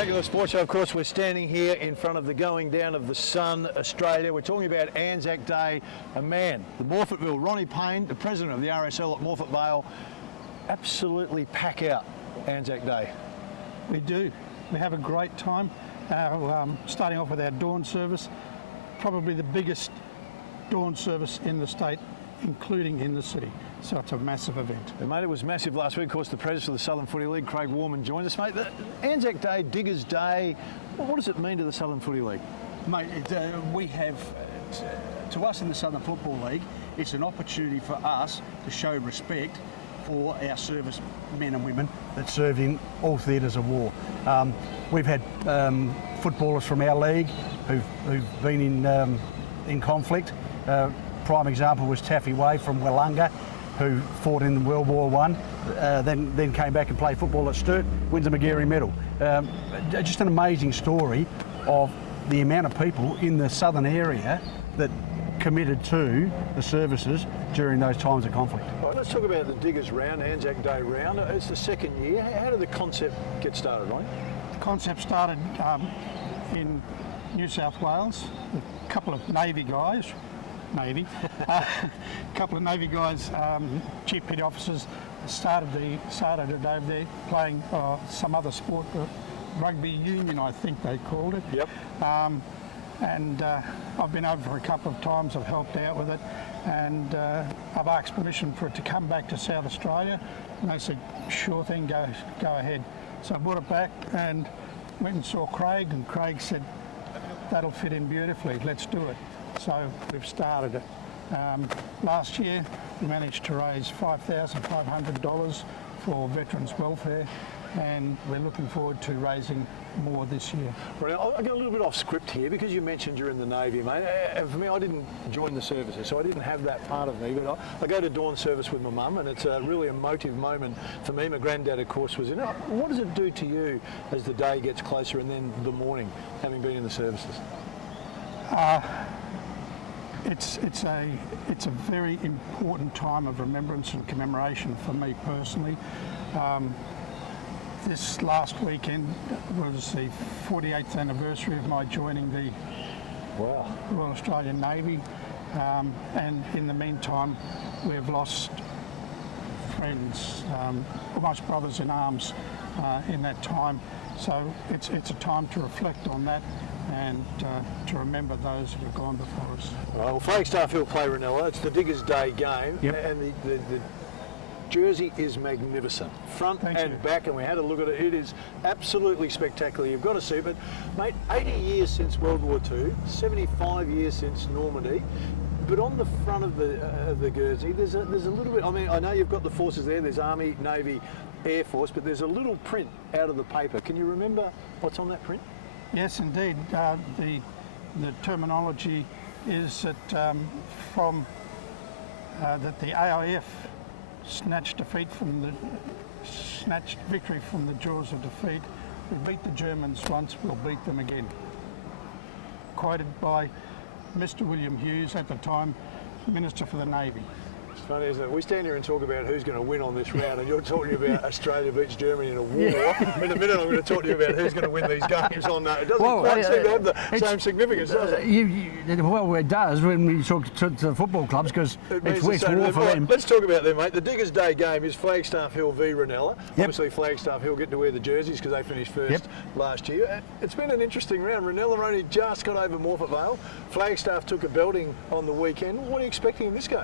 Back in the sports show, of course, we're standing here in front of the going down of the sun, Australia. We're talking about Anzac Day. A man, the Morphettville, Ronnie Payne, the president of the RSL at Morphett Vale, absolutely pack out Anzac Day. We do. We have a great time. Starting off with our dawn service, probably the biggest dawn service in the state, including in the city. So it's a massive event. And mate, it was massive last week. Of course, the president of the Southern Footy League, Craig Warman, joined us. Mate, the Anzac Day, Diggers Day, what does it mean to the Southern Footy League? Mate, we have, to us in the Southern Football League, it's an opportunity for us to show respect for our service men and women that served in all theatres of war. We've had footballers from our league who've been in conflict. Prime example was Taffy Way from Willunga, who fought in World War I, then came back and played football at Sturt, wins a Magarey medal. Just an amazing story of the amount of people in the southern area that committed to the services during those times of conflict. Right, let's talk about the Diggers Round, Anzac Day Round. It's the second year. How did the concept get started, Ronnie? The concept started in New South Wales. A couple of Navy guys, chief petty officers started it over there playing some other sport, rugby union I think they called it. Yep. And I've been over for a couple of times, I've helped out with it, and I've asked permission for it to come back to South Australia, and they said, sure thing, go ahead. So I brought it back and went and saw Craig, and Craig said, that'll fit in beautifully, let's do it. So we've started it. Last year we managed to raise $5,500 for veterans welfare, and we're looking forward to raising more this year. Well, I get a little bit off script here because you mentioned you're in the Navy, mate. And for me, I didn't join the services, so I didn't have that part of me. But I go to dawn service with my mum, and it's a really emotive moment for me. My granddad, of course, was in it. What does it do to you as the day gets closer and then the morning, having been in the services? It's a very important time of remembrance and commemoration for me personally. This last weekend was the 48th anniversary of my joining the Royal Australian Navy, and in the meantime we've lost friends, almost brothers in arms in that time. So it's a time to reflect on that and to remember those that have gone before us. Well, Flagstaff Hill play Ranella. It's the Diggers Day game, yep. And the jersey is magnificent, front and back, and we had a look at it. It is absolutely spectacular. You've got to see it. But, mate, 80 years since World War II, 75 years since Normandy. But on the front of the jersey, there's a little bit. I mean, I know you've got the forces there. There's Army, Navy, Air Force, but there's a little print out of the paper. Can you remember what's on that print? Yes, indeed. The terminology is that that the AIF snatched victory from the jaws of defeat. We beat the Germans once, we'll beat them again. Quoted by Mr. William Hughes, at the time Minister for the Navy. It's funny, isn't it? We stand here and talk about who's going to win on this round, and you're talking about Australia beats Germany in a war. In a minute, I'm going to talk to you about who's going to win these games on that. It doesn't quite seem to have the same significance, does it? Well, it does when we talk to the football clubs, because it's war for them. Let's talk about them, mate. The Diggers Day game is Flagstaff Hill v Ranella. Yep. Obviously, Flagstaff Hill get to wear the jerseys because they finished first last year. It's been an interesting round. Ranella only just got over Morphett Vale. Flagstaff took a belting on the weekend. What are you expecting in this game?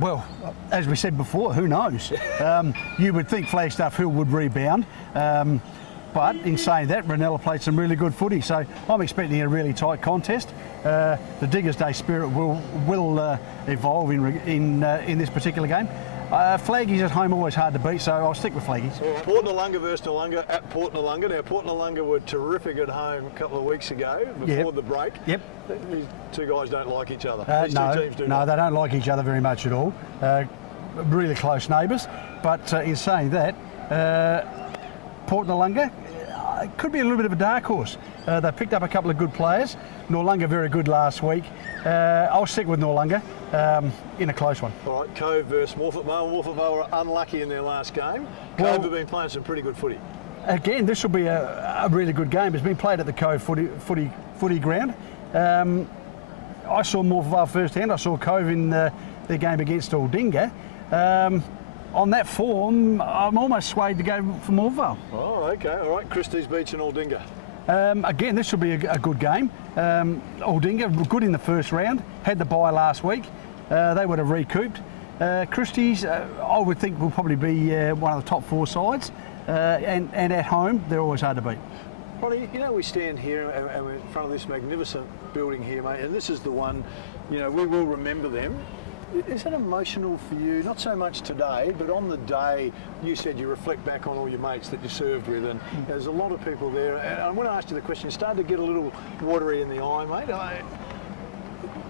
Well, as we said before, who knows? You would think Flagstaff Hill would rebound, but in saying that, Ranella played some really good footy, so I'm expecting a really tight contest. The Diggers Day spirit will evolve in this particular game. Flaggies at home always hard to beat, so I'll stick with Flaggies. Port Noarlunga versus Noarlunga at Port Noarlunga. Now, Port Noarlunga were terrific at home a couple of weeks ago before the break. Yep. These two guys don't like each other. These two teams do no, not. They don't like each other very much at all. Really close neighbours. But in saying that, Port Noarlunga could be a little bit of a dark horse. They picked up a couple of good players. Noarlunga very good last week. I'll stick with Noarlunga in a close one. All right, Cove versus Morphett Vale. Morphett Vale were unlucky in their last game. Cove have been playing some pretty good footy. Again, this will be a really good game. It's been played at the Cove footy ground. I saw Morphett Vale firsthand. I saw Cove in their game against Aldinga. On that form, I'm almost swayed to go for Morphett Vale. Oh, okay. All right. Christie's Beach and Aldinga. Again, this will be a good game. Aldinga were good in the first round, had the bye last week. They would have recouped. Christie's, I would think, will probably be one of the top 4 sides. And at home, they're always hard to beat. Ronnie, you know, we stand here and we're in front of this magnificent building here, mate, and this is the one, you know, we will remember them. Is it emotional for you? Not so much today, but on the day, you said you reflect back on all your mates that you served with, and there's a lot of people there. And I want to ask you the question, you started to get a little watery in the eye, mate.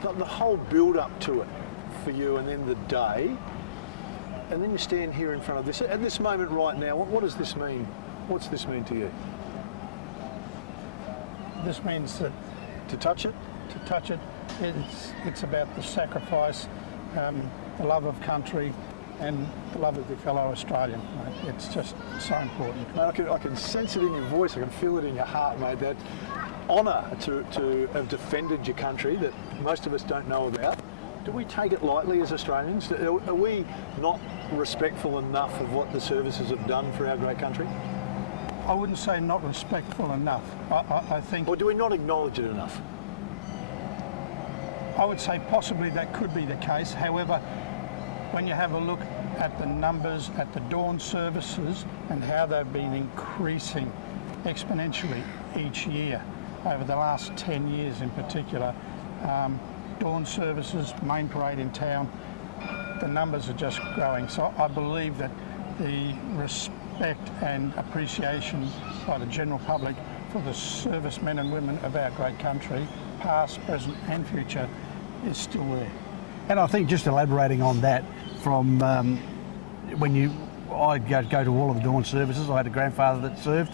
The whole build-up to it for you, and then the day, and then you stand here in front of this. At this moment right now, what does this mean? What's this mean to you? This means that To touch it? to touch it, it's about the sacrifice, the love of country, and the love of your fellow Australian. Mate. It's just so important. Mate, I can sense it in your voice, I can feel it in your heart, mate, that honour to have defended your country that most of us don't know about. Do we take it lightly as Australians? Are we not respectful enough of what the services have done for our great country? I wouldn't say not respectful enough. I think, Or do we not acknowledge it enough? I would say possibly that could be the case. However, when you have a look at the numbers at the dawn services and how they've been increasing exponentially each year over the last 10 years in particular, dawn services, main parade in town, the numbers are just growing. So I believe that the respect and appreciation by the general public for the servicemen and women of our great country, past, present and future, is still there. And I think just elaborating on that, from when I'd go to all of the dawn services, I had a grandfather that served,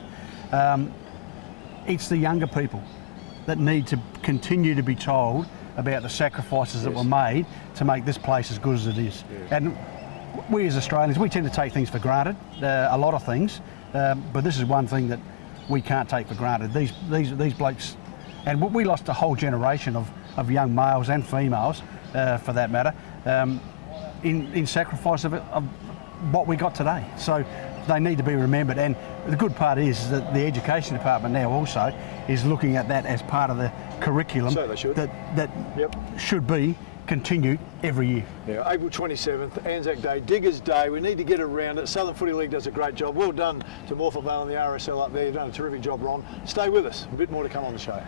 it's the younger people that need to continue to be told about the sacrifices that were made to make this place as good as it is. And we as Australians, we tend to take things for granted, a lot of things, but this is one thing that we can't take for granted. These blokes, and we lost a whole generation of young males and females, for that matter, in sacrifice of what we got today. So they need to be remembered. And the good part is that the education department now also is looking at that as part of the curriculum. So they should. That should be continued every year. Yeah, April 27th, Anzac Day, Diggers Day. We need to get around it. Southern Footy League does a great job. Well done to Morphett Vale and the RSL up there. You've done a terrific job, Ron. Stay with us. A bit more to come on the show.